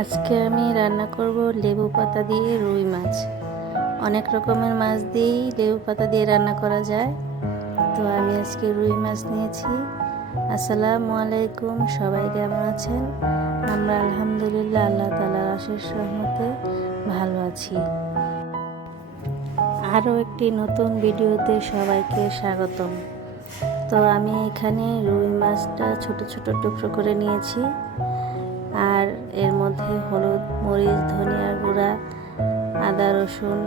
আজকে আমি রান্না করব লেবু পাতা দিয়ে রুই মাছ। অনেক রকমের মাছ দিয়েই লেবু পাতা দিয়ে রান্না করা যায়, তো আমি আজকে রুই মাছ নিয়েছি। আসসালামু আলাইকুম, সবাই কেমন আছেন? আমরা আলহামদুলিল্লাহ আল্লাহ তাআলার অশেষ রহমতে ভালো আছি। আরও একটি নতুন ভিডিওতে সবাইকে স্বাগতম। তো আমি এখানে রুই মাছটা ছোট ছোট টুকরো করে নিয়েছি, আর এর মধ্যে হলুদ, মরিচ, ধনিয়ার গুঁড়া, আদা রসুন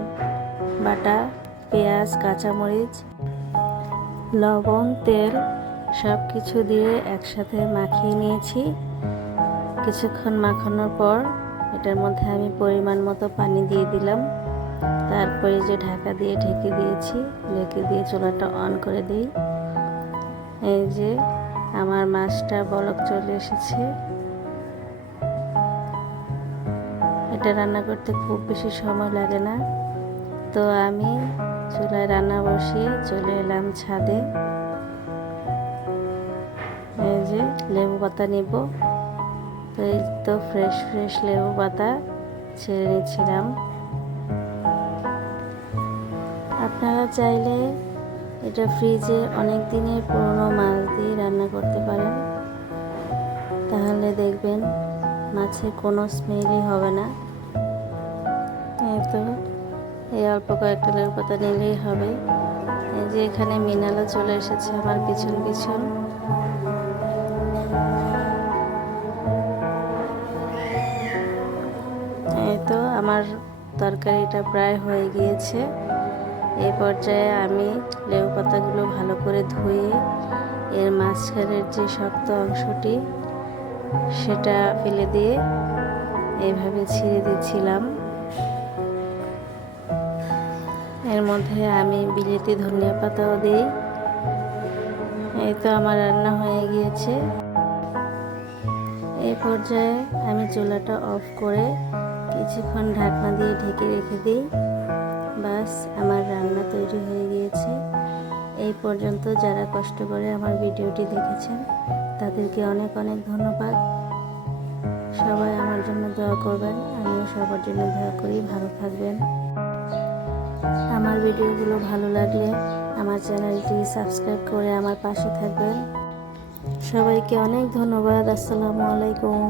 বাটা, পেঁয়াজ, কাঁচামরিচ, লবণ, তেল সব কিছু দিয়ে একসাথে মাখিয়ে নিয়েছি। কিছুক্ষণ মাখানোর পর এটার মধ্যে আমি পরিমাণ মতো পানি দিয়ে দিলাম। তারপরে যে ঢাকা দিয়ে ঢেকে দিয়েছি, ঢেকে দিয়ে চুলাটা অন করে দিই। এই যে আমার মাছটা বলক চলে এসেছে। এটা রান্না করতে খুব বেশি সময় লাগে না, তো আমি চুলায় রান্না বসিয়ে চলে এলাম ছাদে। এই যে লেবু পাতা নেব, তো এই তো ফ্রেশ ফ্রেশ লেবু পাতা ছেড়ে নিচ্ছিলাম। আপনারা চাইলে এটা ফ্রিজে অনেক দিনের পুরনো মাছ দিয়ে রান্না করতে পারেন, তাহলে দেখবেন মাছের কোনো স্মেলই হবে না। এই তো এই অল্প কয়েকটা লেবু পাতা নিলেই হবে। এই যে এখানে মিনালও চলে এসেছে আমার পিছন পিছন। এই তো আমার তরকারিটা প্রায় হয়ে গিয়েছে। এই পর্যায়ে আমি লেবু পাতাগুলো ভালো করে ধুয়ে এর মাঝখানের যে শক্ত অংশটি সেটা ফেলে দিয়ে এইভাবে ছিঁড়ে দিচ্ছিলাম। এর মধ্যে আমি বিলেতি ধনিয়া পাতাও দিই। এই তো আমার রান্না হয়ে গিয়েছে। এই পর্যায়ে আমি চুলাটা অফ করে কিছুক্ষণ ঢাকনা দিয়ে ঢেকে রেখে দিই। বাস, আমার রান্না তৈরি হয়ে গিয়েছে। এই পর্যন্ত যারা কষ্ট করে আমার ভিডিওটি দেখেছেন তাদেরকে অনেক অনেক ধন্যবাদ। সবাই আমার জন্য দোয়া করবেন, আমিও সবার জন্য দোয়া করি। ভালো থাকবেন। আমার ভিডিওগুলো ভালো লাগলে আমার চ্যানেলটি সাবস্ক্রাইব করে আমার পাশে থাকবেন। সবাইকে অনেক ধন্যবাদ। আসসালামু আলাইকুম।